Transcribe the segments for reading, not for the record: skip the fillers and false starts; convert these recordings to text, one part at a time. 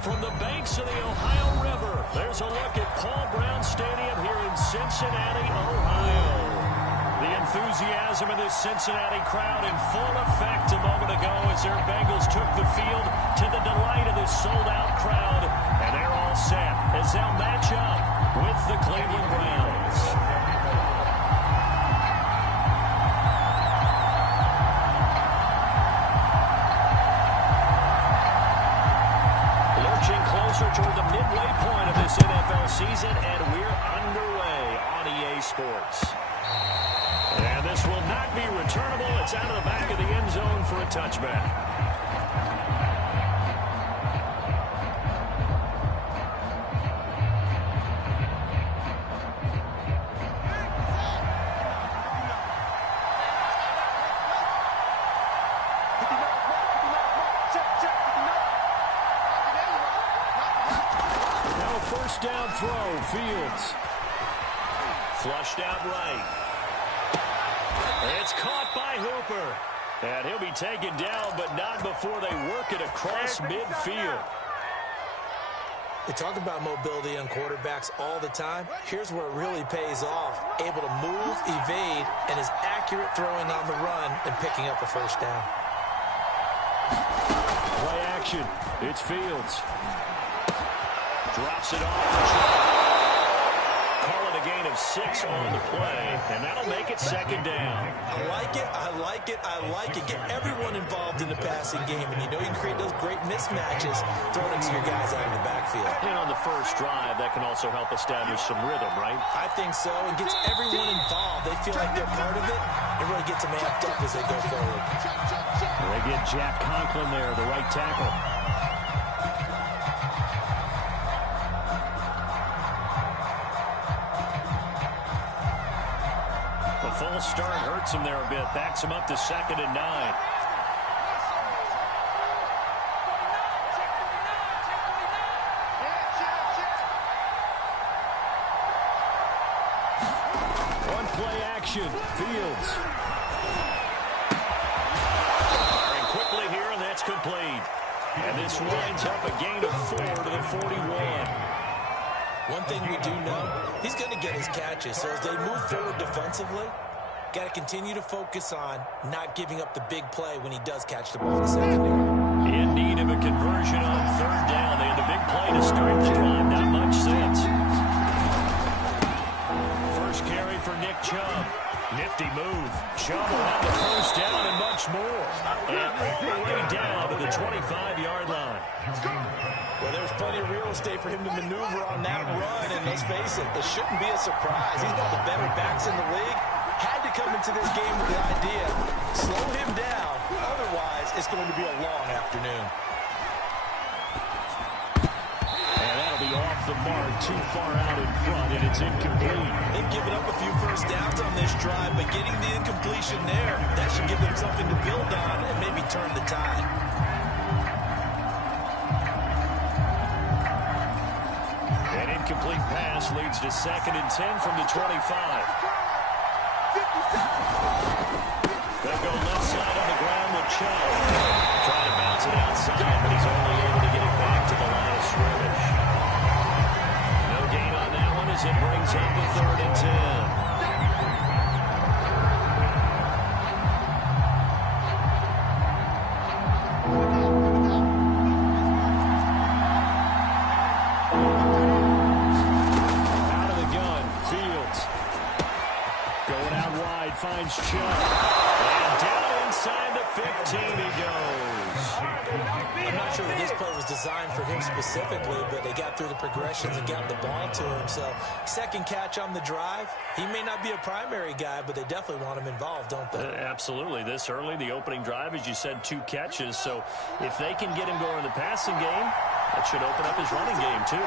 From the banks of the Ohio River, there's a look at Paul Brown Stadium here in Cincinnati, Ohio. The enthusiasm of this Cincinnati crowd in full effect a moment ago as their Bengals took the field to the delight of this sold-out crowd. And they're all set as they'll match up with the Cleveland Browns. Toward the midway point of this NFL season, and we're underway on EA Sports. And this will not be returnable. It's out of the back of the end zone for a touchback. First down throw, Fields. Flushed out right. It's caught by Hooper. And he'll be taken down, but not before they work it across midfield. We talk about mobility on quarterbacks all the time. Here's where it really pays off. Able to move, evade, and is accurate throwing on the run and picking up a first down. Play action. It's Fields. Drops it off. Call it a gain of 6 on the play, and that'll make it second down. I like it, I like it, I like it. Get everyone involved in the passing game, and you know you can create those great mismatches throwing it to your guys out of the backfield. And on the first drive, that can also help establish some rhythm, right? I think so. It gets everyone involved. They feel like they're part of it. It really gets them amped up as they go forward. They get Jack Conklin there, the right tackle. Full start hurts him there a bit. Backs him up to 2nd and 9. One play action. Fields. Firing quickly here, and that's complete. And this winds up a gain of 4 to the 41. One thing we do know, he's going to get his catches. So as they move forward defensively, got to continue to focus on not giving up the big play when he does catch the ball in the secondary. In need of a conversion on 3rd down. They had the big play to start the drive. Not much sense. First carry for Nick Chubb. Nifty move. Chubb will have the first down and much more. And all the way down to the 25-yard line. Well, there's plenty of real estate for him to maneuver on that run. And let's face it, it shouldn't be a surprise. He's one of the better backs in the league. Had to come into this game with the idea, slow him down. Otherwise, it's going to be a long afternoon. And that'll be off the mark, too far out in front, and it's incomplete. They've given up a few first downs on this drive, but getting the incompletion there, that should give them something to build on and maybe turn the tide. An incomplete pass leads to 2nd and 10 from the 25. They'll go left side on the ground with Chubb. Trying to bounce it outside, but he's only able to get it back to the line of scrimmage. No gain on that one as it brings up the 3rd and 10. Finds Chubb. And down inside the 15 he goes. I'm not sure that this play was designed for him specifically, but they got through the progressions and got the ball to him. So, second catch on the drive. He may not be a primary guy, but they definitely want him involved, don't they? Absolutely. This early, the opening drive, as you said, 2 catches. So, if they can get him going in the passing game, that should open up his running game, too.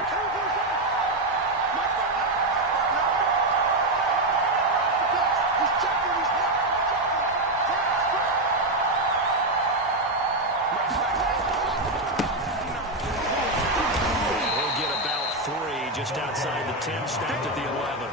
Just outside the 10, snapped at the 11.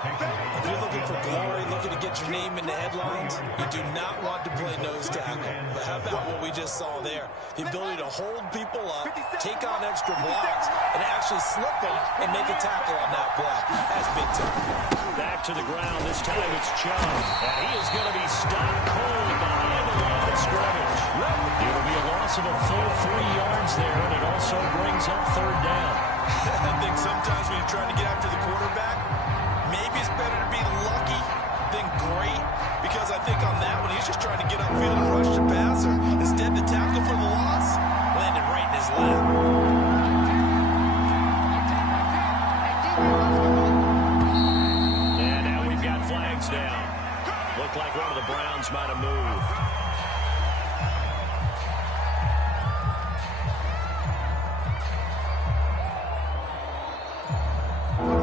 If you're looking for glory, looking to get your name in the headlines, you do not want to play nose tackle. But how about what we just saw there? The ability to hold people up, take on extra blocks, and actually slip them and make a tackle on that block. That's big time. Back to the ground. This time it's Chubb. And he is going to be stopped cold behind the line of scrimmage. It'll be a loss of a full 3 yards there, and it also brings up third down. I think sometimes when you're trying to get after the quarterback, maybe it's better to be lucky than great, because I think on that one, he's just trying to get upfield and rush the passer. Instead, the tackle for the loss landed right in his lap. And now we've got flags down. Looked like one of the Browns might have moved.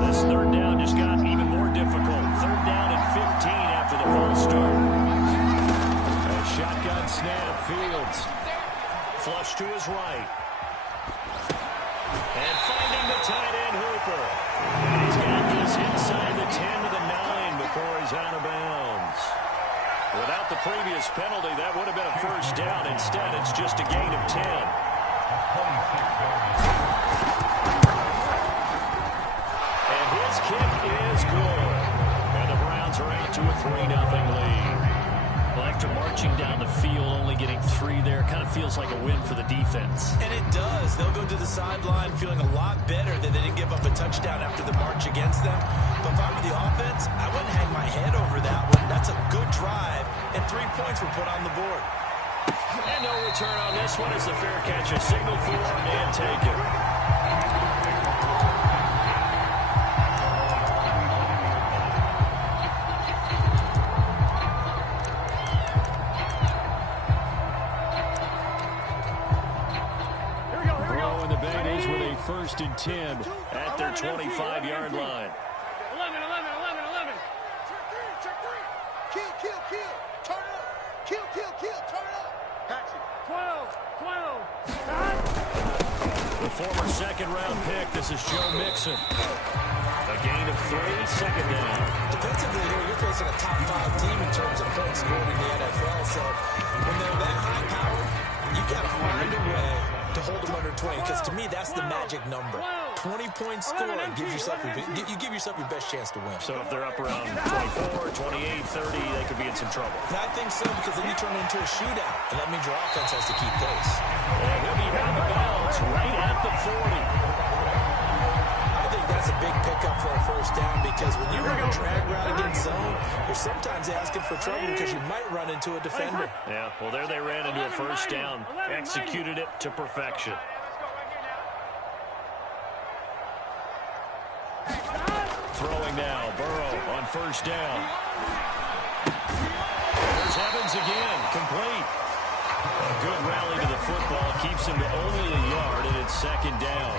This third down just got even more difficult. Third down and 15 after the false start. A shotgun snap. Fields. Flush to his right. And finding the tight end, Hooper. And he's got this inside the 10 to the 9 before he's out of bounds. Without the previous penalty, that would have been a first down. Instead, it's just a gain of 10. Kick is good. And the Browns are out to a 3-0 lead. Well, after marching down the field, only getting 3 there, kind of feels like a win for the defense. And it does. They'll go to the sideline feeling a lot better that they didn't give up a touchdown after the march against them. But if I were the offense, I wouldn't hang my head over that one. That's a good drive, and 3 points were put on the board. And no return on this one as the fair catch is signaled for and taken. First and 10 at their 25-yard line. 11. Check three. Kill. Turn up. Kill. Turn up. Action. 12. The former second-round pick. This is Joe Mixon. A gain of 3, second down. Defensively here, you're facing a top 5 team in terms of points scored in the NFL. So when they're that high powered, you got to find a way to hold them under 20, because to me that's the magic number. 20 points scored gives yourself you give yourself your best chance to win. So if they're up around 24, 28, 30, they could be in some trouble. And I think so, because then you turn it into a shootout, and that means your offense has to keep pace. And he'll be out of bounds right at the 40. I think that's a big pickup for a first down, because when you run a drag route against zone, you're sometimes asking for trouble because you might run into a defender. Yeah, well, there they ran into a first down, executed it to perfection. Throwing now, Burrow on first down. There's Evans again, complete. A good rally to the football keeps him to only a yard, and it's second down.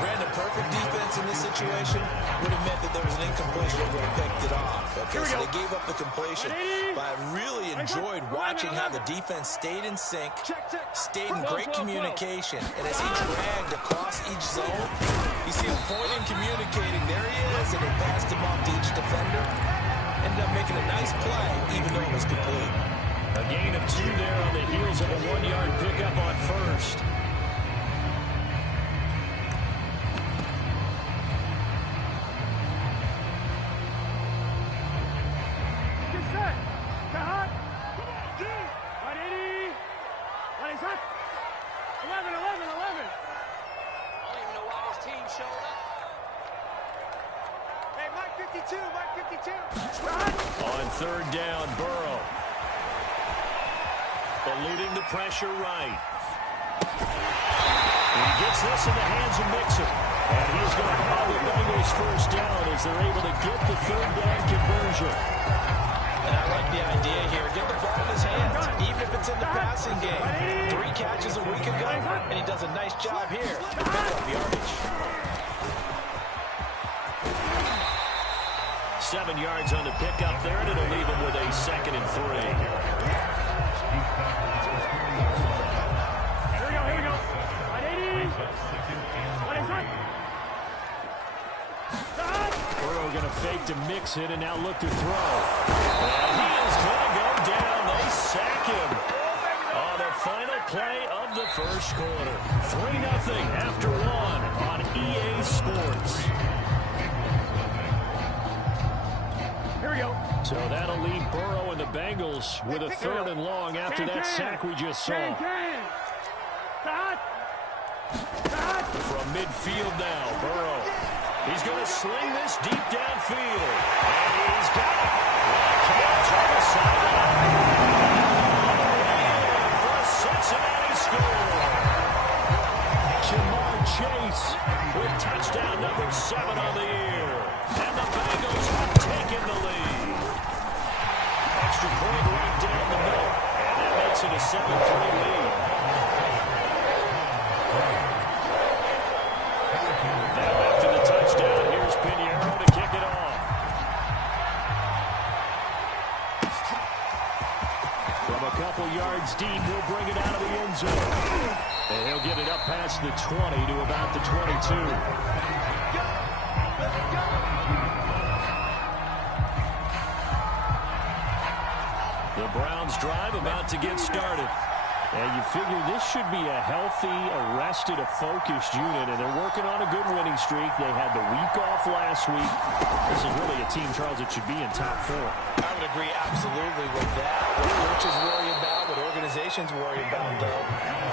Ran a perfect defense in this situation would have meant that there was an incompletion that would have picked it off. Okay, so they gave up the completion. But I really enjoyed watching how the defense stayed in sync, stayed in great communication. And as he dragged across each zone, you see him pointing, communicating. There he is, and he passed him off to each defender. Ended up making a nice play, even though it was complete. A gain of 2 there on the heels of a 1-yard pickup on first. On third down, Burrow. Eluding the pressure right. He gets this in the hands of Mixon. And he's going to have the Bengals first down as they're able to get the third down conversion. And I like the idea here. Get the ball in his hands, even if it's in the passing game. 3 catches a week ago, and he does a nice job here to pick up yardage. 7 yards on the pickup there, and it'll leave him with a 2nd and 3. Here we go. Burrow going to fake to Mixon. blitz it and now look to throw. And he is going to go down. They sack him on the final play of the first quarter. 3-0 after one on EA Sports. Here we go. So that'll leave Burrow and the Bengals with a 3rd and long after that sack we just saw. From midfield now, Burrow. He's going to sling this deep downfield. And he's got it. Catch on the sideline. For a Cincinnati score. Jamar Chase with touchdown number 7 on the year. And the Bengals have taken the lead. Extra point right down the middle. And that makes it a 7-3 lead. Now after the touchdown, here's Pinheiro to kick it off. From a couple yards deep, he'll bring it out of the end zone. And he'll get it up past the 20 to about the 22. The Browns drive about to get started. And you figure this should be a healthy, arrested, a focused unit, and they're working on a good winning streak. They had the week off last week. This is really a team, Charles, that should be in top 4. I would agree absolutely with that. What coaches worry about, what organizations worry about, though,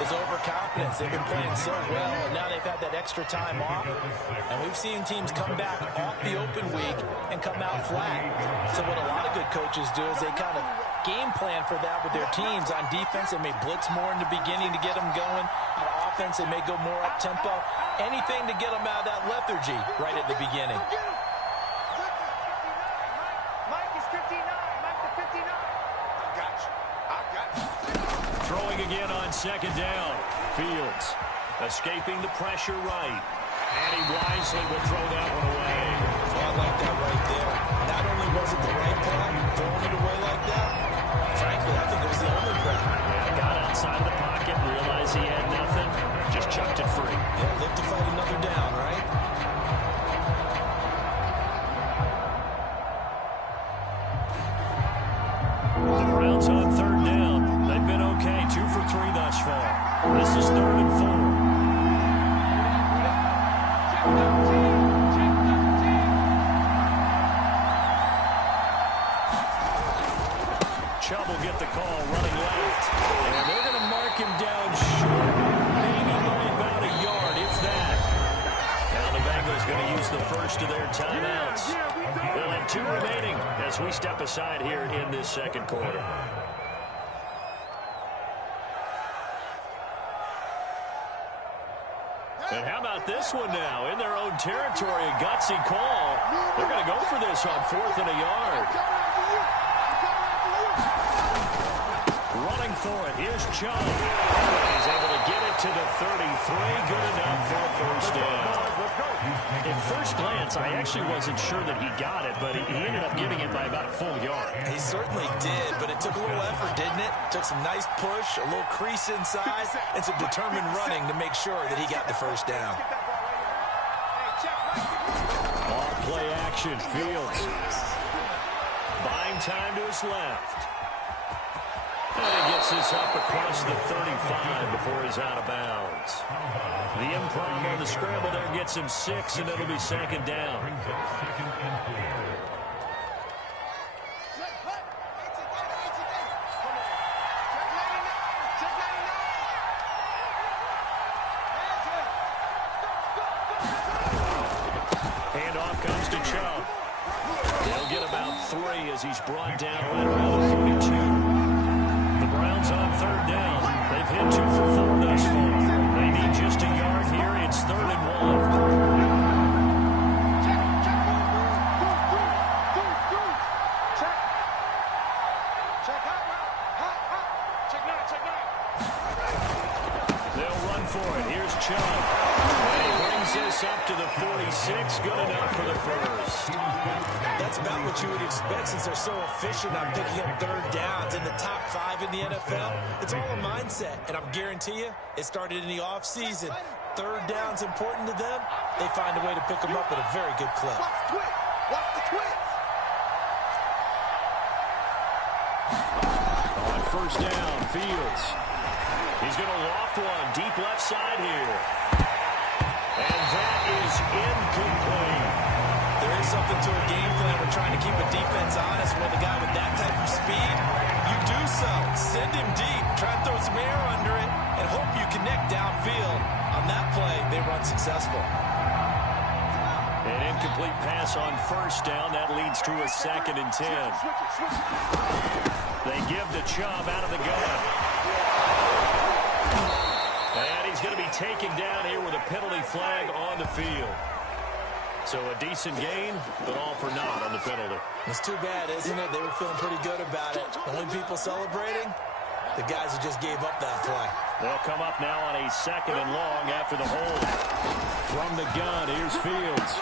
is overconfidence. They've been playing so well, and now they've had that extra time off. And we've seen teams come back off the open week and come out flat. So what a lot of good coaches do is they kind of game plan for that with their teams. On defense, they may blitz more in the beginning to get them going. On offense, they may go more up-tempo. Anything to get them out of that lethargy right at the beginning. Mike is 59. Mike the 59. I got you. Throwing again on 2nd down. Fields escaping the pressure right. And he wisely will throw that one away. Oh, I like that right there. Not only was it the right play, throwing it away like that, frankly, I think it was the only play. Yeah, got outside of the pocket, realized he had nothing, just chucked it free. Yeah, look to fight another down, right? The Browns on 3rd down. They've been okay, 2 for 3 thus far. This is 3rd and 4. Chubb will get the call running left. And they're going to mark him down short. Maybe by about a yard, if that. Now the Bengals going to use the first of their timeouts. They'll have 2 remaining as we step aside here in this 2nd quarter. And how about this one now? In their own territory, a gutsy call. They're going to go for this on 4th and a yard. Running for it. Here's Chubb. He's able to get it to the 33. Good enough for a first down. At first glance, I actually wasn't sure that he got it, but he ended up getting it by about a full yard. He certainly did, but it took a little effort, didn't it? Took some nice push, a little crease inside, and some determined running to make sure that he got the first down. Off play action, Fields. Buying time to his left. And he gets this up across the 35 before he's out of bounds. The improv on the scramble there gets him 6, and it'll be 2nd down. Handoff comes to Chubb. He'll get about 3 as he's brought down right around the 42. The Browns on 3rd down. They've hit 2 for 4 thus far. They need just a yard here. It's 3rd and 1. They'll run for it. Here's Chubb. And he brings this up to the 46. Good enough for the first. That's about what you would expect since they're so efficient on picking up 3rd downs in the top 5 in the NFL. It's all a mindset, and I'm guarantee you it started in the offseason. 3rd down's important to them. They find a way to pick them up at a very good clip. Watch the twist. Watch the twist. first down. Fields. He's going to loft one deep left side here. And that is incomplete. There is something to a game plan. We're trying to keep a defense honest. With a guy with that type of speed, you do so. Send him deep. Try to throw some air under it and hope you connect downfield. On that play, they run successful. An incomplete pass on first down. That leads to a 2nd and 10. They give the Chubb out of the gun. And he's going to be taken down here with a penalty flag on the field. So a decent gain, but all for naught on the penalty. It's too bad, isn't it? They were feeling pretty good about it. The only people celebrating, the guys who just gave up that play. They'll come up now on a 2nd and long after the hold. From the gun, here's Fields.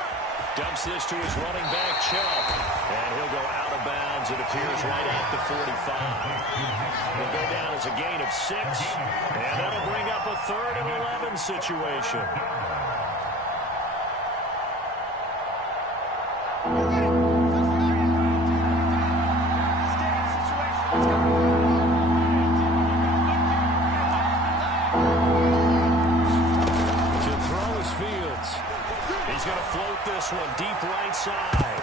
Dumps this to his running back, Chubb. And he'll go out of bounds, it appears, right at the 45. He'll go down as a gain of 6. And that'll bring up a 3rd and 11 situation. This one deep right side.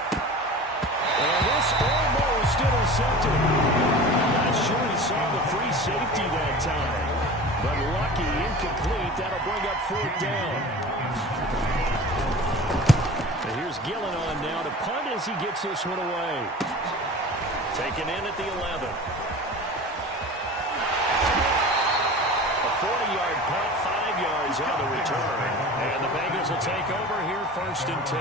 And this almost intercepted. Not sure he saw the free safety that time. But lucky, incomplete. That'll bring up 4th down. And here's Gillen on now to punt as he gets this one away. Taken in at the 11. A 40-yard punt, 5 yards on the return. And the Bengals will take over here, 1st and 10.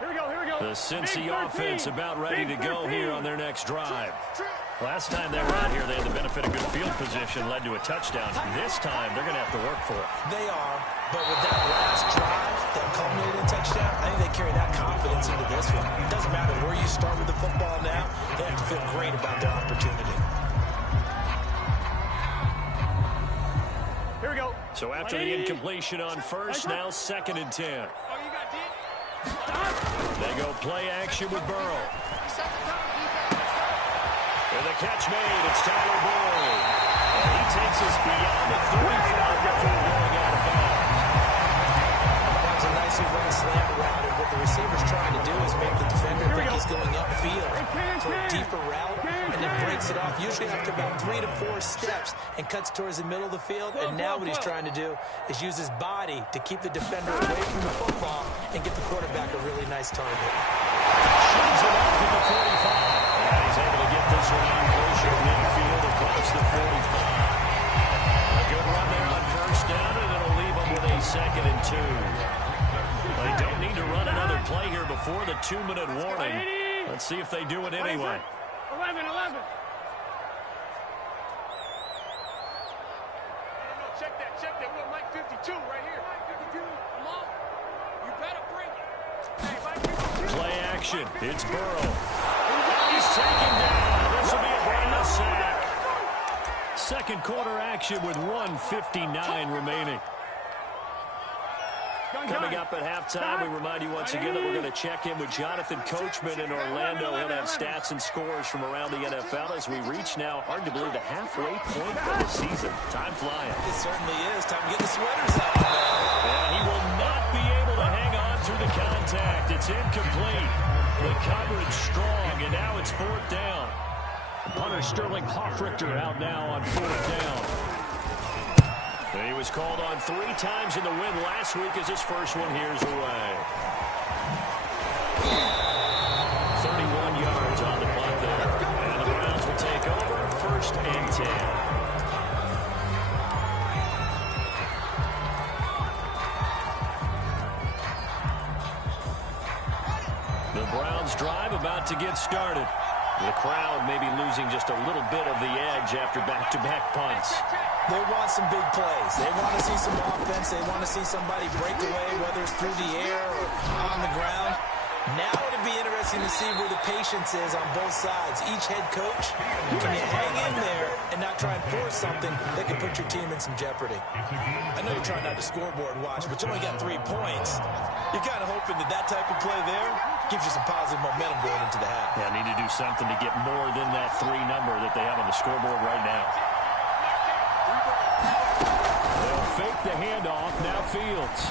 Here we go. The Cincy offense about ready to go here on their next drive. Last time they were out here, they had the benefit of good field position, led to a touchdown. This time, they're going to have to work for it. They are, but with that last drive that culminated in touchdown, I think they carry that confidence into this one. It doesn't matter where you start with the football now. They have to feel great about their opportunity. Here we go. So after the incompletion on first, now 2nd and 10. Oh, you got D? They go play action with Burrow. And the catch made, it's Tyler Boyd. And he takes us beyond the 35 before going out of bounds. That was a nicely run slant route, and what the receiver's trying to do is make the defender think he's going upfield for a deeper route, and then breaks it off, usually after about 3 to 4 steps, and cuts towards the middle of the field. And now what he's trying to do is use his body to keep the defender away from the football and get the quarterback a really nice target. Shoots it off to the 45. And he's able to get this one in closer to midfield across the 45. A good run there on first down, and it'll leave them with a 2nd and 2. They don't need to run another play here before the 2-minute warning. Let's see if they do it anyway. 11. Check that. We're Mike 52 right here. Mike 52. Come on. You better bring it. Hey, Mike 52. Play action. It's Burrow. He's taken down. This will be a brand new sack. Second quarter action with 1:59 remaining. Coming up at halftime, we remind you once again that we're going to check in with Jonathan Coachman in Orlando. He'll have stats and scores from around the NFL as we reach now, hard to believe, the halfway point of the season. Time flying. It certainly is. Time to get the sweaters out. And he will not be able to hang on through the contact. It's incomplete. The coverage strong, and now it's 4th down. Punter Sterling Hoffrichter out now on 4th down. And he was called on 3 times in the win last week as his first one here's away. 31 yards on the punt there. And the Browns will take over, 1st and 10. The Browns drive about to get started. The crowd may be losing just a little bit of the edge after back-to-back punts. They want some big plays. They want to see some offense. They want to see somebody break away, whether it's through the air or on the ground. Now it'll be interesting to see where the patience is on both sides. Each head coach, can you hang in there and not try and force something that could put your team in some jeopardy? I know you're trying not to scoreboard watch, but you only got 3 points. You're kind of hoping that that type of play there gives you some positive momentum going into the half. Yeah, need to do something to get more than that 3 number that they have on the scoreboard right now. They'll fake the handoff. Now Fields.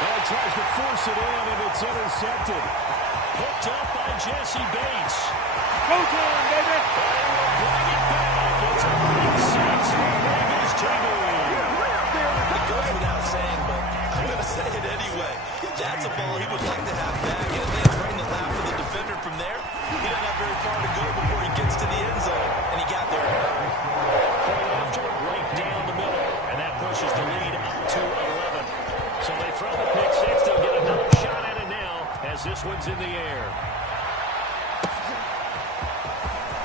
Oh, tries to force it in, and it's intercepted. Hooked up by Jesse Bates. Go time, baby! Bring it back. It's a big 6 for Bengals TV. It goes without saying, but I'm going to say it anyway. That's a ball he would like to have back, and it lands right in the lap of the defender from there. He doesn't have very far to go before he gets to the end zone, and he got there in a hurry. Point after, right down the middle, and that pushes the lead up to 11. So they throw the pick 6. They'll get another shot at it now as this one's in the air.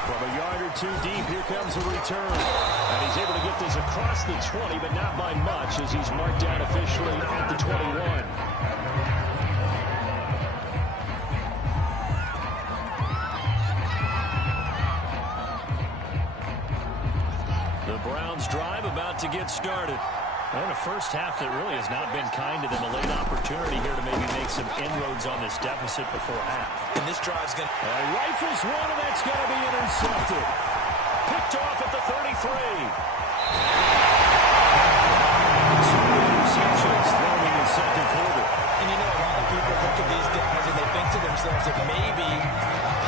From a yard or 2 deep, here comes a return. And he's able to get this across the 20, but not by much as he's marked down officially at the 21. The Browns drive about to get started. And a first half that really has not been kind to them. A late opportunity here to maybe make some inroads on this deficit before half. And this drive's going to... Rifles one, and that's going to be intercepted. Picked off at the 33. 2 interceptions thrown in the second quarter. And you know, a lot of people look at these guys and they think to themselves that maybe,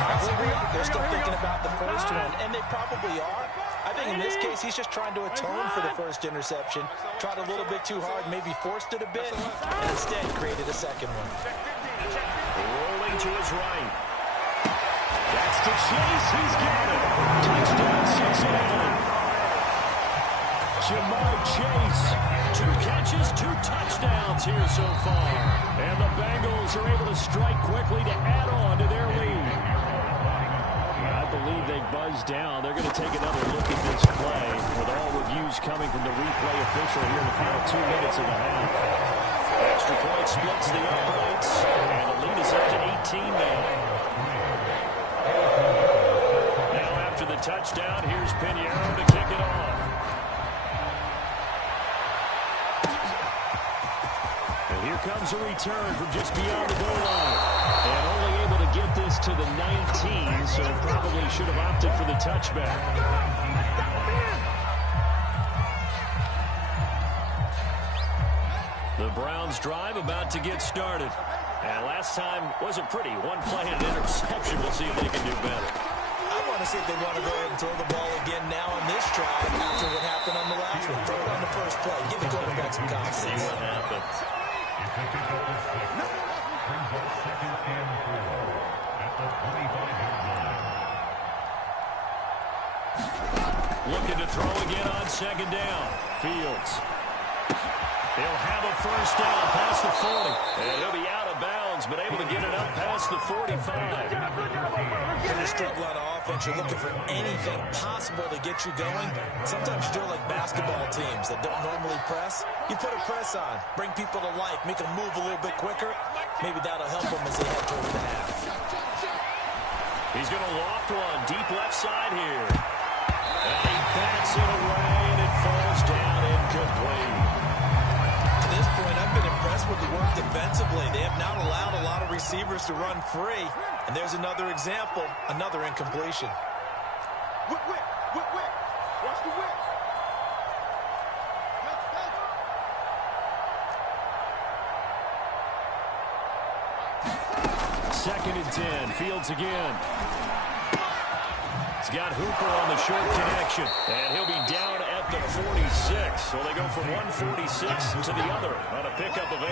possibly, they're still thinking about the first one. And they probably are. I think in this case, he's just trying to atone for the first interception. Tried a little bit too hard, maybe forced it a bit, and instead created a second one. Rolling to his right. That's to Chase. He's got it. Touchdown, Cincinnati. Jamar Chase. 2 catches, 2 touchdowns here so far. And the Bengals are able to strike quickly to add on to their lead. I believe they buzzed down. They're going to take another look at this play with all reviews coming from the replay official here in the final 2 minutes of the half. Extra point splits the uprights, and the lead is up to 18 now. Now after the touchdown, here's Pinheiro to kick it off. And here comes a return from just beyond the goal line. And only able to get this to the 19, so probably should have opted for the touchback. The Browns drive about to get started. And last time wasn't pretty. 1 play and an interception. We'll see if they can do better. I want to see if they want to go ahead and throw the ball again now on this drive after what happened on the last one. Throw it on the first play. Give the quarterback some confidence. See what happens. Looking to throw again on 2nd down. Fields. He'll have a first down past the 40. And he'll be out of bounds, but able to get it up past the 45. When you struggle on offense, you're looking for anything possible to get you going. Sometimes you do it like basketball teams that don't normally press. You put a press on, bring people to life, make them move a little bit quicker. Maybe that'll help them as they head towards the half. He's going to loft one deep left side here. And he bats it away, and it falls down incomplete. To this point, I've been impressed with the work defensively. They have not allowed a lot of receivers to run free. And there's another example, another incompletion. Whip, whip, whip, whip. Watch the whip. Second and 10. Fields again. He's got Hooper on the short connection. And he'll be down at the 46. So they go from 146 to the other on a pickup of 8.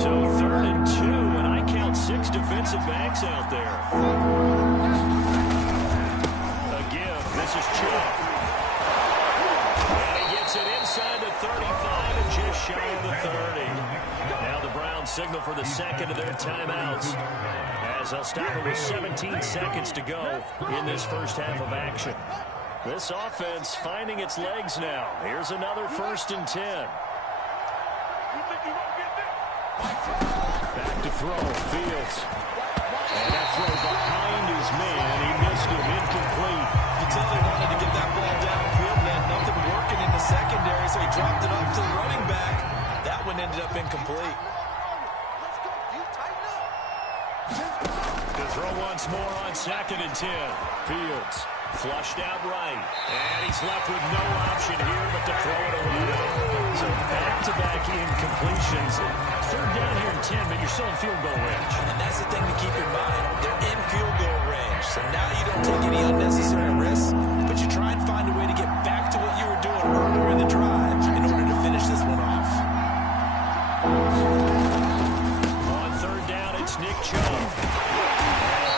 So 3rd and 2, and I count 6 defensive backs out there. A give. This is Chubb. And he gets it inside the 35 and just shy of the 30. Now the Browns signal for the second of their timeouts, as they'll stop it with 17 seconds to go in this first half of action. This offense finding its legs now. Here's another 1st and 10. Back to throw, Fields. And that throw behind his man. He missed him, incomplete. You tell he wanted to get that ball downfield, and had nothing working in the secondary, so he dropped it up to the running back. That one ended up incomplete. To throw once more on 2nd and 10. Fields flushed out right. And he's left with no option here but to throw it away. So back-to-back incompletions. 3rd down here and 10, but you're still in field goal range. And that's the thing to keep in mind. They're in field goal range. So now you don't take any unnecessary risks, but you try and find a way to get back to what you were doing earlier in the drive in order to finish this one off. On 3rd down, it's Nick Chubb.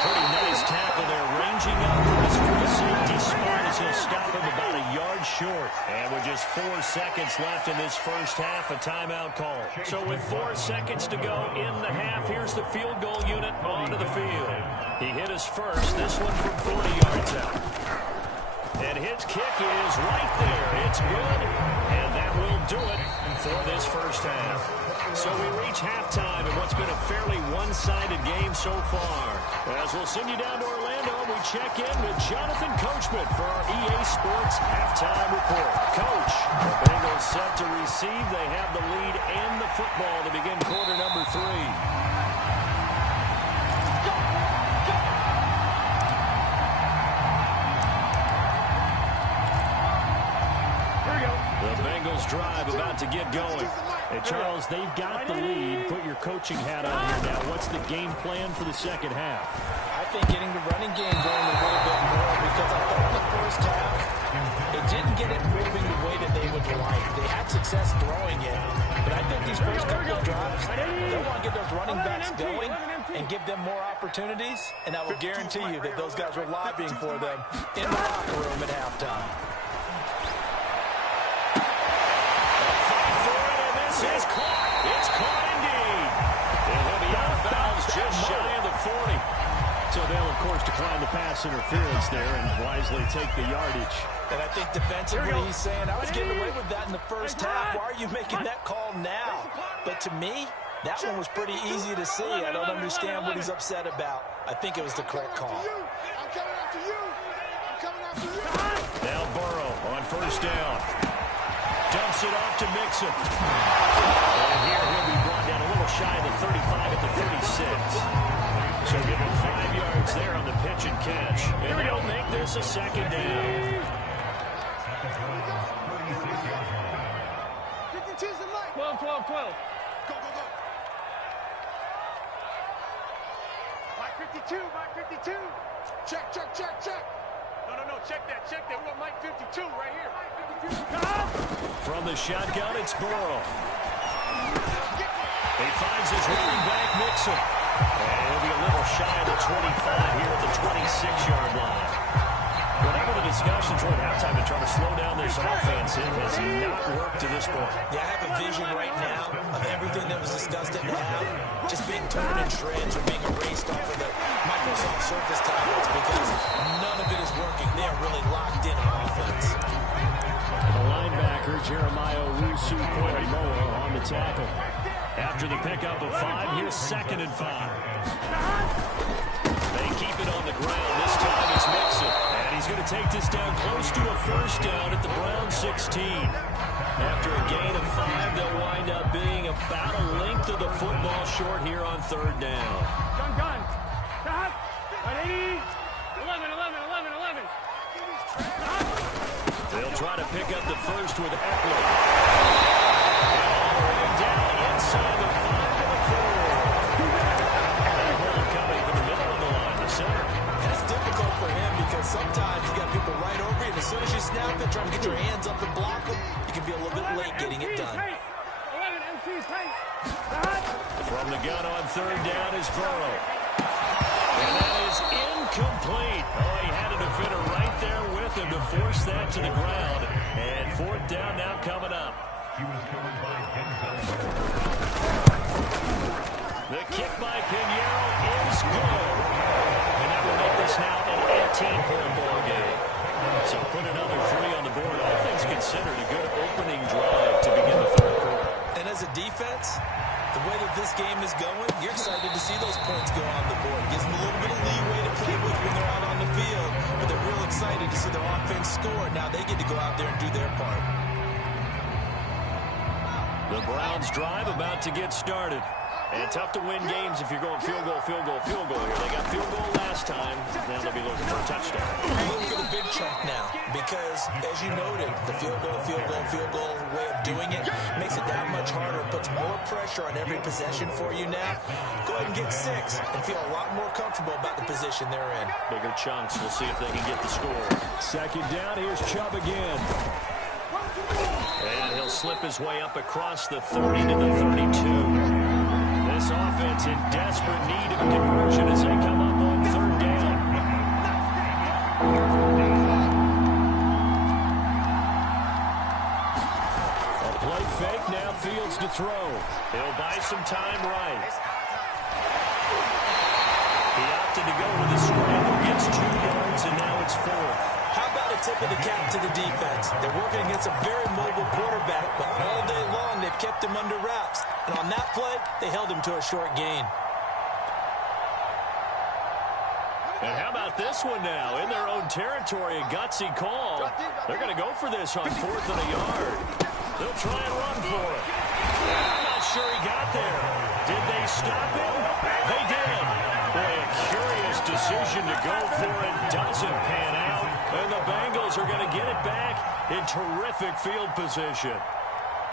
Pretty nice tackle there, ranging up for his free safety spot as he'll stop him about a yard short. And with just 4 seconds left in this first half, a timeout call. So with 4 seconds to go in the half, here's the field goal unit onto the field. He hit us first, this one from 40 yards out. And his kick is right there. It's good, and that will do it for this first half. So we reach halftime in what's been a fairly one-sided game so far. As we'll send you down to Orlando, we check in with Jonathan Coachman for our EA Sports Halftime Report. Coach, the Bengals set to receive. They have the lead and the football to begin quarter number 3. The Bengals drive about to get going. And Charles, they've got the lead. Put your coaching hat on here now. What's the game plan for the second half? I think getting the running game going a little bit more, because I thought in the first half it didn't get it moving the way that they would like. They had success throwing it, but I think these first couple of drives, they want to get those running backs going and give them more opportunities, and I will guarantee you that those guys were lobbying for them in the locker room at halftime. It's caught. It's caught indeed. And he'll be out of bounds just shy of the 40. So they'll, of course, decline the pass interference there and wisely take the yardage. And I think defensively he's saying, I was getting away with that in the first half. Why are you making that call now? But to me, that one was pretty easy to see. I don't understand what he's upset about. I think it was the correct call. I'm coming after you. I'm coming after you. Now Burrow on 1st down. Dumps it off to Mixon. And here he'll be brought down a little shy of the 35 at the 36. So give him 5 yards there on the pitch and catch. And they'll make this a 2nd down. 52's the light. 12, 12, 12. Go, go, go. Mike 52, Mike 52. Check, check, check, check. No, check that. We want Mike 52 right here. Mike 52. From the shotgun, it's Burrow. He finds his running back, Mixon. And he'll be a little shy of the 25 here at the 26-yard line. Whatever the discussions were at halftime in trying to slow down this offense, it has not worked to this point. Yeah, I have a vision right now of everything that was discussed at the half just being torn in shreds or being erased off of the Microsoft Surface tablets, because none of it is working. They are really locked in on offense. The linebacker, Jeremiah Owusu-Koramoah, on the tackle. After the pickup of 5, here's 2nd and 5. They keep it on the ground. This time it's Mixon. And he's going to take this down close to a 1st down at the Browns 16. After a gain of 5, they'll wind up being about a length of the football short here on 3rd down. Gun. Stop. 180. 11. They'll try to pick up the first with Eckler. Down inside the 5 to the 4. Coming from the middle of the line, the center. That's difficult for him because sometimes you got people right over you, and as soon as you snap it, trying to get your hands up and block them, you can be a little bit late getting it done. 11 MC tight. From the gun on 3rd down is Burrow. And that is incomplete. Oh, he had a defender right there with him to force that to the ground. And 4th down now coming up. The kick by Pinheiro is good. And that will make this now an 18-point ball game. So put another 3 on the board. All things considered, a good opening drive to begin the 3rd quarter. And as a defense, The way that this game is going, you're excited to see those points go on the board. Gives them a little bit of leeway to play with when they're out on the field, but they're real excited to see their offense score. Now they get to go out there and do their part. The Browns drive about to get started. And tough to win games if you're going field goal, field goal, field goal here. They got field goal last time. Now they'll be looking for a touchdown. Look for the big chunk now because, as you noted, the field goal way of doing it makes it that much harder. It puts more pressure on every possession for you now. Go ahead and get 6 and feel a lot more comfortable about the position they're in. Bigger chunks. We'll see if they can get the score. Second down. Here's Chubb again. And he'll slip his way up across the 30 to the 32. This offense in desperate need of a conversion as they come up on third down. A play fake, now Fields to throw. He'll buy some time right. He opted to go with a scramble, gets 2 yards, and now it's 4th. How about a tip of the cap to the defense? They're working against a very mobile quarterback, but all day long they've kept him under wraps. And on that play, they held him to a short gain. And how about this one now? In their own territory, a gutsy call. They're going to go for this on 4th and a yard. They'll try and run for it. I'm not sure he got there. Did they stop him? They did. Boy, a curious decision to go for it. Doesn't pan out. And the Bengals are going to get it back in terrific field position.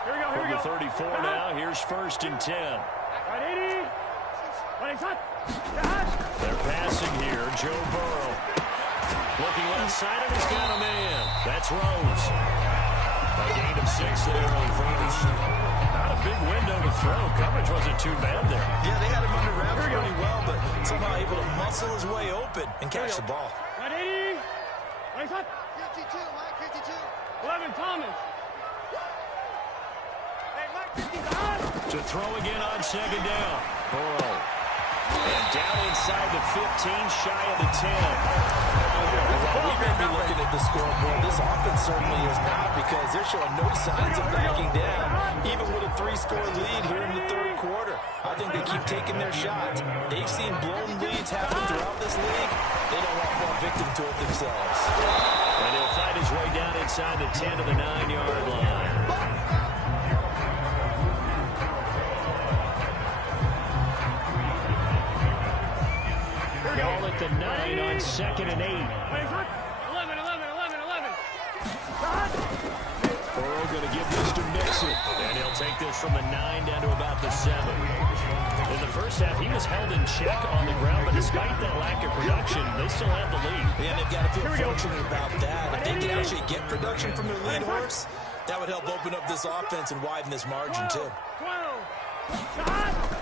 Here we go, here we From go. the 34 now, here's 1st and 10. Right, 80. They're passing here. Joe Burrow. Looking left side, and he's got a man. That's Rose. A gain of 6 there on first. Not a big window to throw. Coverage wasn't too bad there. Yeah, they had him under wraps pretty well, but somehow able to muscle his way open and catch the ball. Right, 80. Right, 52, Mike, 52. 11, Thomas. To throw again on 2nd down. Burrow. And down inside the 15, shy of the 10. We may be looking at the scoreboard. This offense certainly is not because they're showing no signs of backing down, even with a 3-score lead here in the 3rd quarter. I think they keep taking their shots. They've seen blown leads happen throughout this league. They don't want to fall victim to it themselves. And he'll find his way down inside the 10 to the 9-yard line. Ball at the 9 on 2nd and 8. 11. Burrow going to give this to Mixon. And he'll take this from the 9 down to about the 7. In the first half, he was held in check on the ground, but despite that lack of production, they still have the lead. Yeah, they've got to feel fortunate about that. If they can actually get production from their lead horse, that would help open up this offense and widen this margin, too. 12.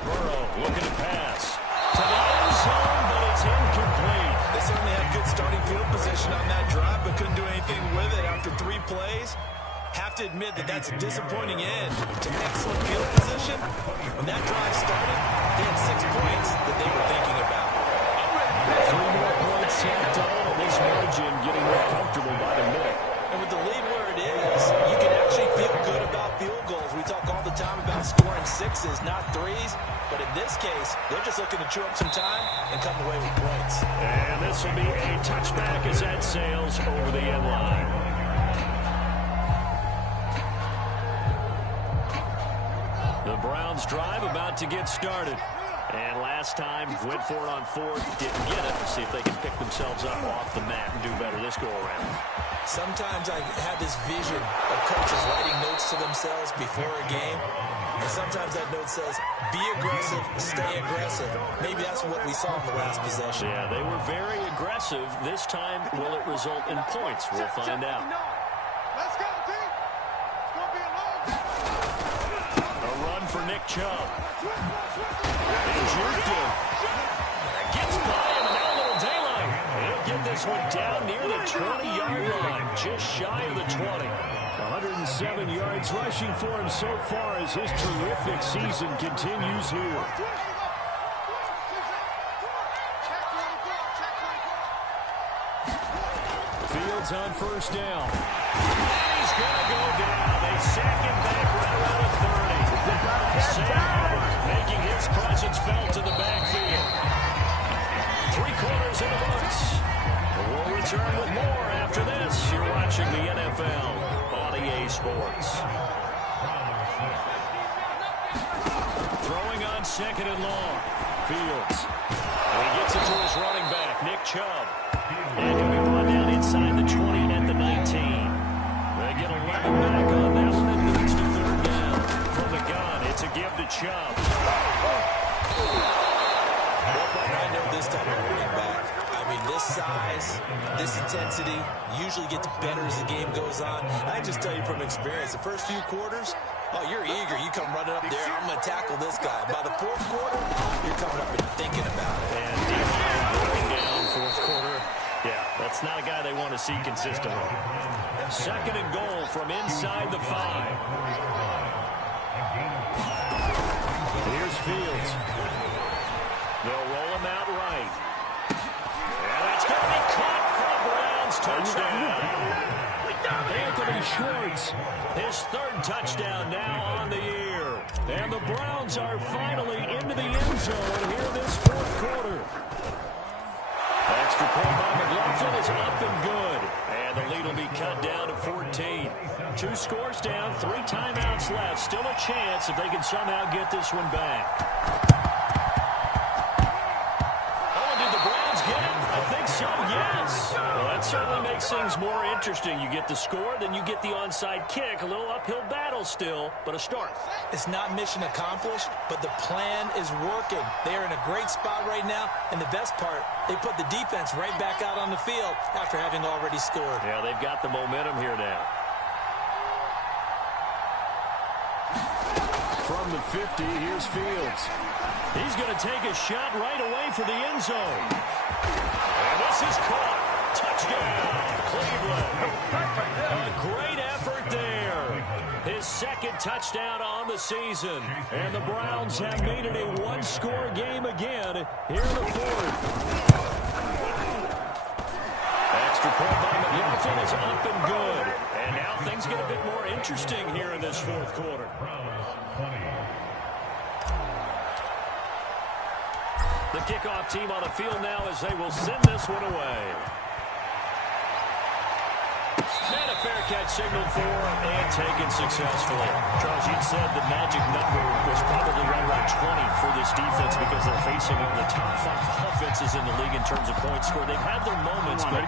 Burrow looking to pass. To the end zone, but it's incomplete. They certainly had good starting field position on that drive, but couldn't do anything with it after 3 plays. Have to admit that that's a disappointing end to excellent field position. When that drive started, they had 6 points that they were thinking about. 3 more points tacked on, and this margin getting more comfortable by the minute. And with the lead where it is, you can actually feel good about field goals. We talk all the time about scoring 6s, not 3s. But in this case, they're just looking to chew up some time and come away with points. And this will be a touchback as that sails over the end line. The Browns drive about to get started. And last time, went for it on 4th, didn't get it. See if they can pick themselves up off the mat and do better this go-around. Sometimes I have this vision of coaches writing notes to themselves before a game. And sometimes that note says, be aggressive, stay aggressive. Maybe that's what we saw in the last possession. Yeah, they were very aggressive. This time, will it result in points? We'll find out. Let's go, team. It's going to be a long. A run for Nick Chubb. He juked him. Gets by him, and now a little daylight. He'll get this one down near the 20-yard line, just shy of the 20. 107 yards rushing for him so far as his terrific season continues here. Fields on 1st down. And he's going to go down. They sack him back right around the 30. Sam Hubbard His presence felt in the backfield. 3 quarters in the books. We'll return with more after this. You're watching the NFL on EA Sports. Throwing on 2nd and long. Fields. And he gets it to his running back, Nick Chubb. And he'll be brought down inside the 20 and at the 19. They get 11 back on that one. It leads to 3rd down. From the gun, it's a give to Chubb. I know this type of running back. I mean, this size, this intensity usually gets better as the game goes on. I just tell you from experience, the first few quarters, oh, you're eager. You come running up there. I'm going to tackle this guy. By the 4th quarter, you're coming up and thinking about it. And D-line going down 4th quarter. Yeah, that's not a guy they want to see consistently. 2nd and goal from inside the 5. Here's Fields. They'll roll him out right. And it's going to be caught for a Browns touchdown. Anthony Schwartz, his 3rd touchdown now on the year. And the Browns are finally into the end zone here this 4th quarter. Extra point by McLaughlin is up and good. And the lead will be cut down to 14. 2 scores down, 3 timeouts left. Still a chance if they can somehow get this one back. Yes. Well, that certainly makes things more interesting. You get the score, then you get the onside kick. A little uphill battle still, but a start. It's not mission accomplished, but the plan is working. They are in a great spot right now, and the best part, they put the defense right back out on the field after having already scored. Yeah, they've got the momentum here now. From the 50, here's Fields. He's going to take a shot right away for the end zone. And this is caught. Touchdown, Cleveland. A great effort there. His 2nd touchdown on the season. And the Browns have made it a 1-score game again here in the 4th. Extra point by McLaughlin is up and good. And now things get a bit more interesting here in this 4th quarter. The kickoff team on the field now as they will send this one away. And a fair catch signaled for and taken successfully. Charles, you said the magic number was probably right around 20 for this defense because they're facing the top 5 offenses in the league in terms of points scored. They've had their moments, but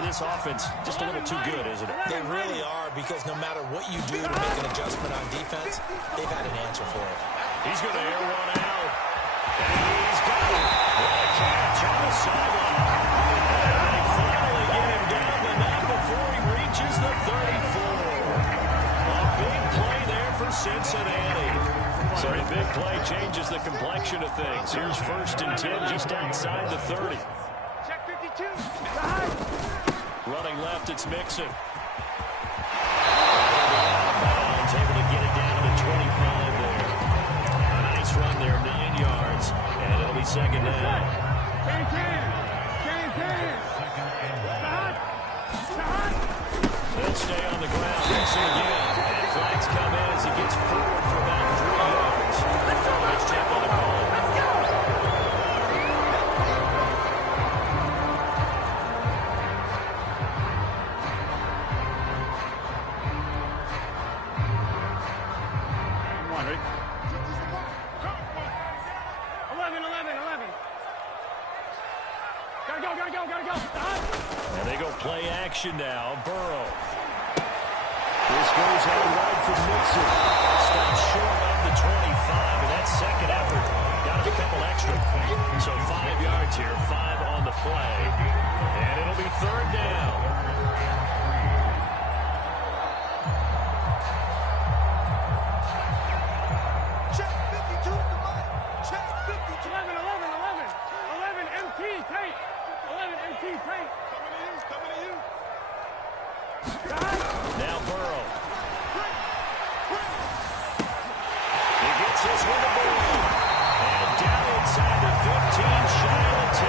this offense just a little too good, isn't it? They really are, because no matter what you do to make an adjustment on defense, they've had an answer for it. He's going to air one out. And he's got it. What a catch on the sideline. And they finally get him down, but not before he reaches the 34. A big play there for Cincinnati. So a big play changes the complexion of things. Here's 1st and 10 just outside the 30. Check 52. Running left, it's Mixon. Bounds, able to get it down to the 25 there. Nice run there, 9 yards. And it'll be 2nd down. They'll stay on the ground. Mixon again. And flags come in as he gets forward for about 3 yards. Let's check on the call. And they go play action now. Burrow. This goes out wide for Mixon. Stops short of the 25, and that 2nd effort got a couple extra. So 5 yards here, 5 on the play. And it'll be 3rd down. Check 52 is the money. Check 52. 11 MT tape. 11 MT tape. Coming to you. Now Burrow. He gets this one to Burrow. And down inside the 15, shy of the 10.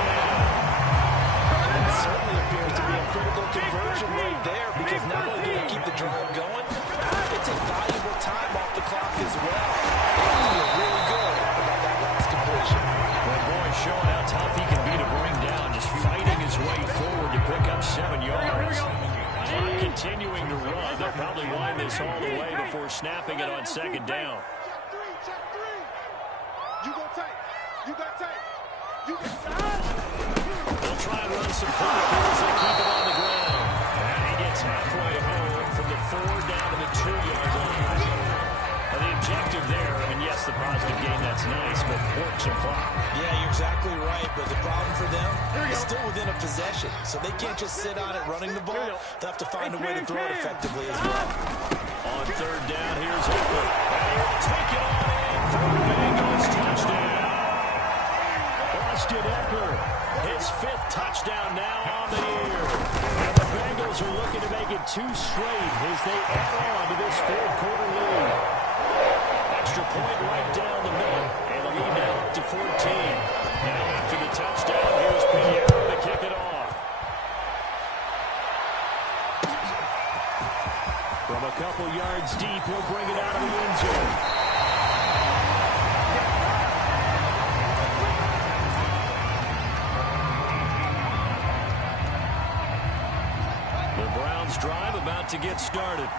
It certainly appears to be a critical conversion right there, because not only do they keep the drive going, they take valuable time off the clock as well. They feel really good about that they'll probably wind this all the way before snapping it on second down. Check three. You go tight. You got tight. You got They'll try and run some play as they keep it on the ground. And he gets halfway home from the 4 down to the 2-yard line. And the objective there, I mean, yes, the positive gain, that's nice, but work some clock. Yeah, you're exactly right, but the problem for them is still within a possession, so they can't just sit on it running the ball. They'll have to find a way to throw it effectively as well. On 3rd down, here's Eckler. And he'll take it on in for the Bengals touchdown. Austin Eckler, his 5th touchdown now on the year. And the Bengals are looking to make it 2 straight as they add on to this 4th quarter lead. Extra point right down the middle, and the lead now up to 14. Now after the touchdown, here's Pinheiro to kick it off. From a couple yards deep, he'll bring it out of the end zone. The Browns drive about to get started.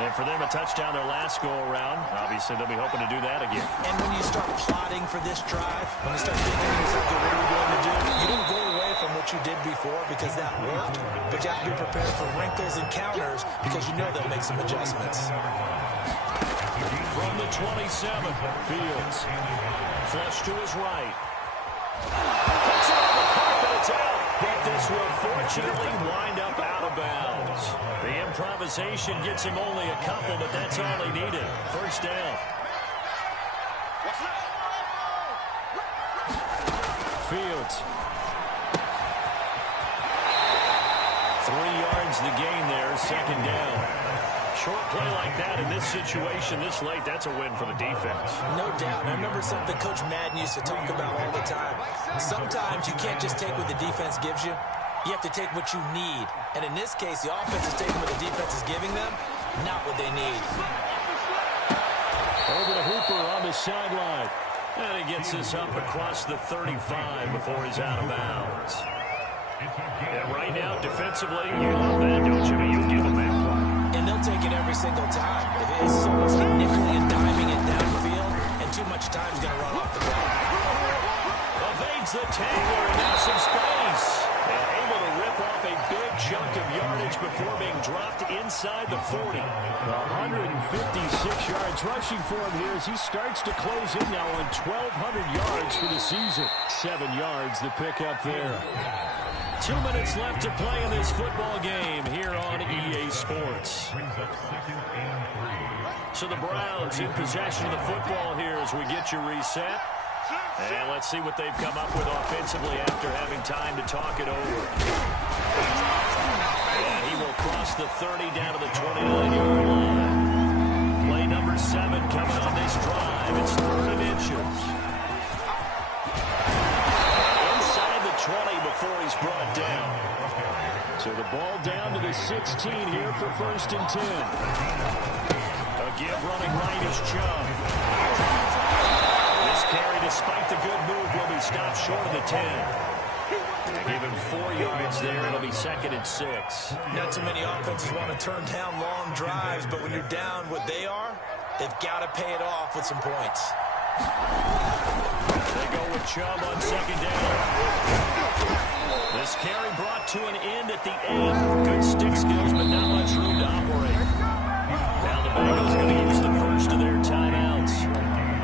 And for them, a touchdown their last go-around. Obviously, they'll be hoping to do that again. And when you start plotting for this drive, when you start thinking to yourself, what are we going to do? You don't go away from what you did before because that worked, but you have to be prepared for wrinkles and counters because you know they'll make some adjustments. From the 27, Fields. Flush to his right. Puts it on the carpet, it's out. But this will fortunately wind up out of bounds. The improvisation gets him only a couple, but that's all he needed. 1st down. Fields. 3 yards the gain there, 2nd down. Short play like that in this situation this late, that's a win for the defense. No doubt. I remember something Coach Madden used to talk about all the time. Sometimes you can't just take what the defense gives you. You have to take what you need. And in this case, the offense is taking what the defense is giving them, not what they need. Over to Hooper on the sideline. And he gets this up across the 35 before he's out of bounds. And right now, defensively, you love that, don't you? You give them that play. And they'll take it every single time. It's almost like nickeling and diming it downfield, and too much time is going to run off the clock. Evades the tackler, and now some space. And able to rip off a big chunk of yardage before being dropped inside the 40. 156 yards rushing for him here as he starts to close in now on 1,200 yards for the season. 7 yards the pickup there. 2 minutes left to play in this football game here on EA Sports. So the Browns in possession of the football here as we get you reset. And let's see what they've come up with offensively after having time to talk it over. And he will cross the 30 down to the 29-yard line. Play number 7 coming on this drive. It's 3rd and inches. Inside the 20 before he's brought down. So the ball down to the 16 here for 1st and 10. A give running right is Chubb. This carry, despite the good move, will be stopped short of the 10. Give him 4 yards there. It'll be 2nd and 6. Not too many offenses want to turn down long drives, but when you're down what they are, they've got to pay it off with some points. They go with Chubb on 2nd down. This carry brought to an end at the 8. Good stick skills, but not much room to operate. Now the Bengals are going to use the first of their timeouts.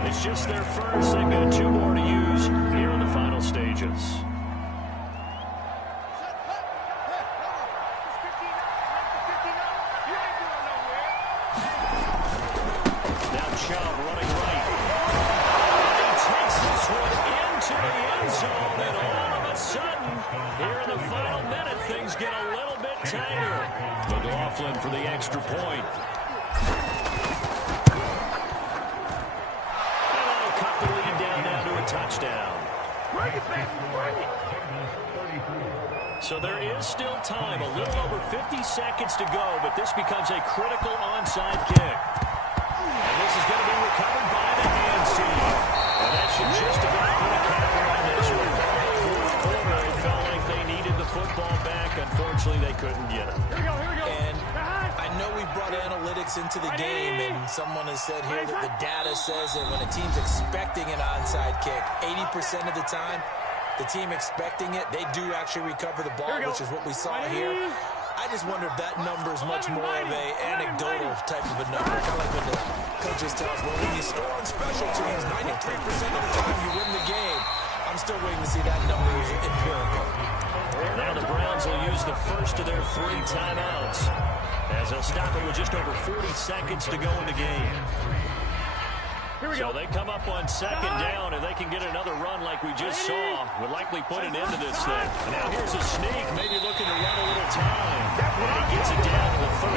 It's just their first. They've got 2 more to use here in the final stages. Now Chubb running right. And he takes this one into the end zone, and all of a sudden, here in the final minute, things get a little bit tighter. McLaughlin for the extra point. And that'll cut the lead down now to a touchdown. So there is still time, a little over 50 seconds to go, but this becomes a critical onside kick. And this is going to be recovered by the hands team. And that should just about put a cap on this one. 4th quarter, it felt like they needed the football back. Unfortunately, they couldn't get it. And I know we brought analytics into the game, and someone has said here that the data says that when a team's expecting an onside kick, 80% of the time, the team expecting it, they do actually recover the ball, which is what we saw here. I just wonder if that number is much more of a anecdotal type of a number. Kind of like when the coaches tell us, well, when you score on special teams, 93% of the time you win the game. I'm still waiting to see that number is empirical. Now the Browns will use the first of their 3 timeouts, as they'll stop it with just over 40 seconds to go in the game. So they come up on 2nd down, and they can get another run like we just saw. Would likely put an end to this thing. And now here's a sneak, maybe looking to run a little time. And he gets it down to the 32.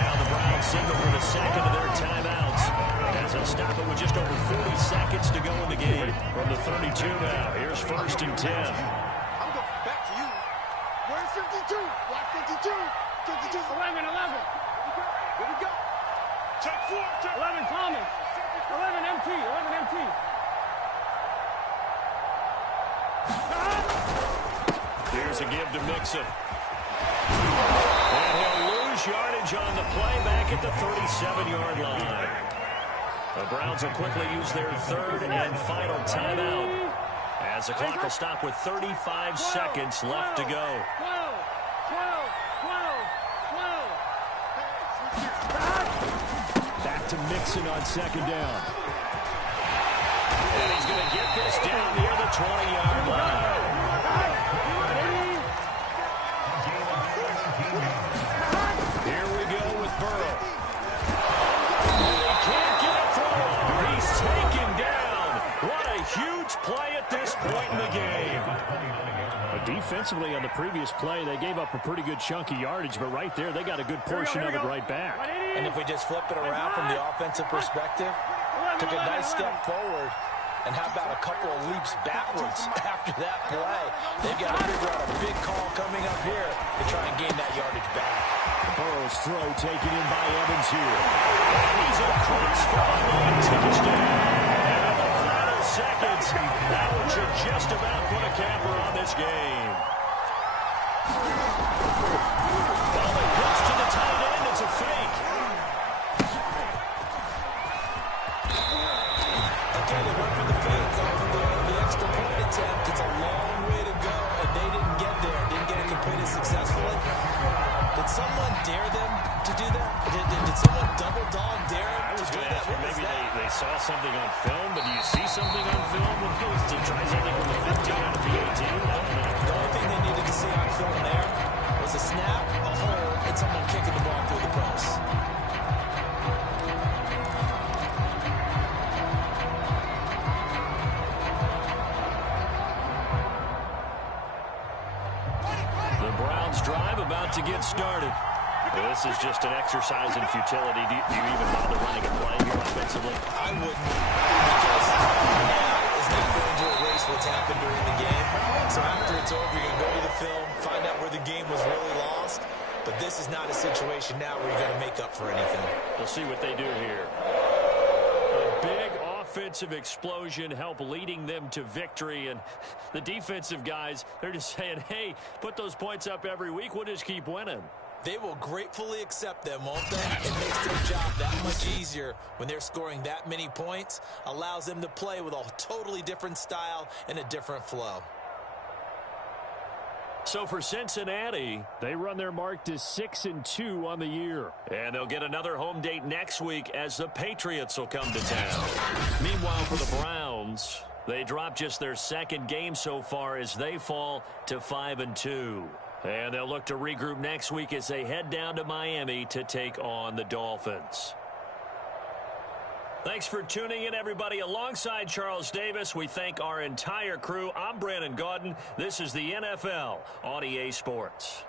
Now the Browns signal for the second of their timeouts, as they'll stop it with just over 40 seconds to go in the game. From the 32 now, here's 1st and 10. I'm going back to you. Where's 52? Block 52. 52. 11. Here we go. Check 4. Check 11 Thomas. 11 MT. 11 MT. Here's a give to Mixon. And he'll lose yardage on the play back at the 37-yard line. The Browns will quickly use their 3rd and final timeout, as the clock will stop with 35 seconds left to go. 12. Back to Mixon on 2nd down. And he's going to get this down near the 20-yard line. Here we go with Burrow. They can't get it through. He's taken down. What a huge play at this point in the game. Defensively on the previous play, they gave up a pretty good chunk of yardage, but right there, they got a good portion of it right back. And if we just flip it around from the offensive perspective, took a nice step forward, and how about a couple of leaps backwards after that play? They've got to figure out a big call coming up here to try and gain that yardage back. Burrow's throw taken in by Evans here. He's across for a long touchdown. And in the final seconds, that one should just about put a capper on this game. Well, they pitch to the tight end. It's a fake. Okay, they went for the fake off of the extra point attempt. It's a long way to go, and they didn't get there. Didn't get it completed successfully. Did someone dare them to do that? Did someone double dog dare them to do that? Maybe they saw something on film, but do you see something on film when it goes to try something from the 15 out of the 18? I don't know. The only thing they needed to see on film there was a snap, a hole, and someone kicking the ball through the post. The Browns drive about to get started. This is just an exercise in futility. Do you even bother running a play here offensively? I wouldn't, because now is not going to erase what's happened during the game. So after it's over, you're going to go to the film, find out where the game was really lost. But this is not a situation now where you're going to make up for anything. We'll see what they do here. A big offensive explosion help leading them to victory. And the defensive guys, they're just saying, hey, put those points up every week. We'll just keep winning. They will gratefully accept them, won't they? It makes their job that much easier when they're scoring that many points. Allows them to play with a totally different style and a different flow. So for Cincinnati, they run their mark to 6-2 on the year. And they'll get another home date next week as the Patriots will come to town. Meanwhile, for the Browns, they drop just their 2nd game so far as they fall to 5-2. And they'll look to regroup next week as they head down to Miami to take on the Dolphins. Thanks for tuning in, everybody. Alongside Charles Davis, we thank our entire crew. I'm Brandon Gaudin. This is the NFL on EA Sports.